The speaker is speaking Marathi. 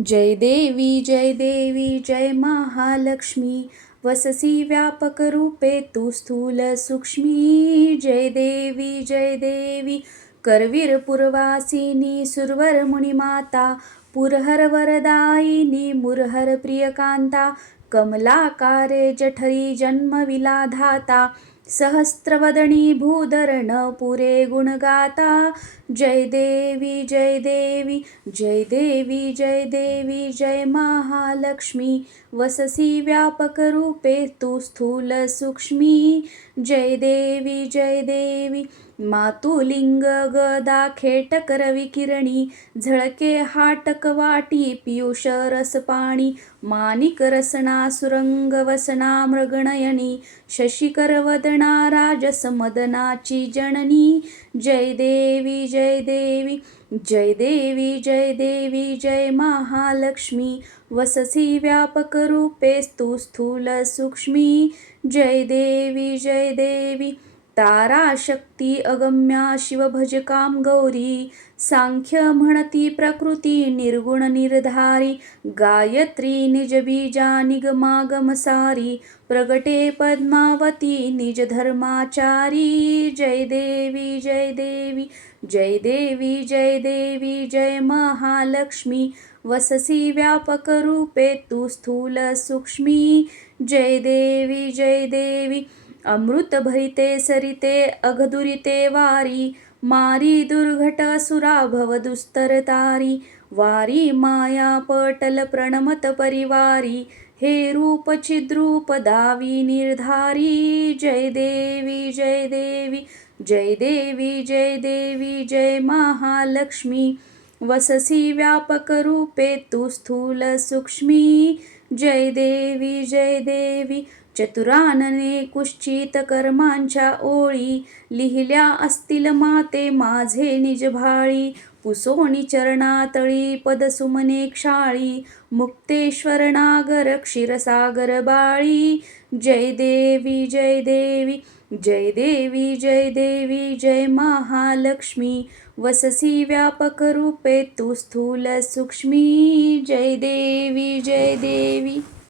जय देवी जय देवी जय महालक्ष्मी. वससी व्यापक रूपे तू स्थूल सूक्ष्मी. जय देवी जय देवी. करवीर पुरवासिनी सुरवर मुनिमाता. पुरहर वरदायिनी मुरहर प्रियकांता. कमलाकारे जठरी जन्मविलाधाता. सहस्रवदनी भूधरण पुरे गुणगाता। जय देवी जय देवी जय देवी जय देवी जय महालक्ष्मी। वससी व्यापक रूपे तू स्थूल सूक्ष्मी। जय देवी जय देवी मातुलिंग गदा खेटकर विकिरणी झळके हाटक वाटी पियुष रस पाणी माणिक रसना सुरंग वसना मृगणयनी शशिकर वदना राजस मदनाची जननी. जय देवी जय देवी जय देवी जय देवी जय महालक्ष्मी. वससी व्यापक रूपे तू स्थूल सूक्ष्मी. जय देवी जय देवी ताराशक्ती अगम्या शिवभजकाम गौरी सांख्य म्हणती प्रकृती निर्गुण निर्धारी गायत्री निज बीजा निगमागम सारी प्रगटे पद्मावती निज धर्माचारी जय देवी जय देवी जय देवी जय देवी जय महालक्ष्मी वससी व्यापक रूपे तू स्थूल सूक्ष्मी जय देवी जय देवी अमृत भरिते सरिते अघदुरिते वारी मारी दुर्घट सुरा भव दुस्तर तारी वारी माया पटल प्रणमत परिवारी हे रूप चिद्रूप दावी निर्धारी जय देवी जय देवी जय देवी जय देवी जय महालक्ष्मी वससी व्यापक रूपे तू स्थूल सूक्ष्मी जय देवी जय देवी चतुरानने कुश्चित कर्मांच्या ओळी लिहिल्या असतील माते माझे निज भाळी. पुसोणी चरणातळी पदसुमने क्षाळी. मुक्तेश्वर नागर क्षीरसागर बाळी. जय देवी जय देवी जय देवी जय देवी जय महालक्ष्मी. वससी व्यापक रूपे तू स्थूल सूक्ष्मी. जय देवी जय देवी.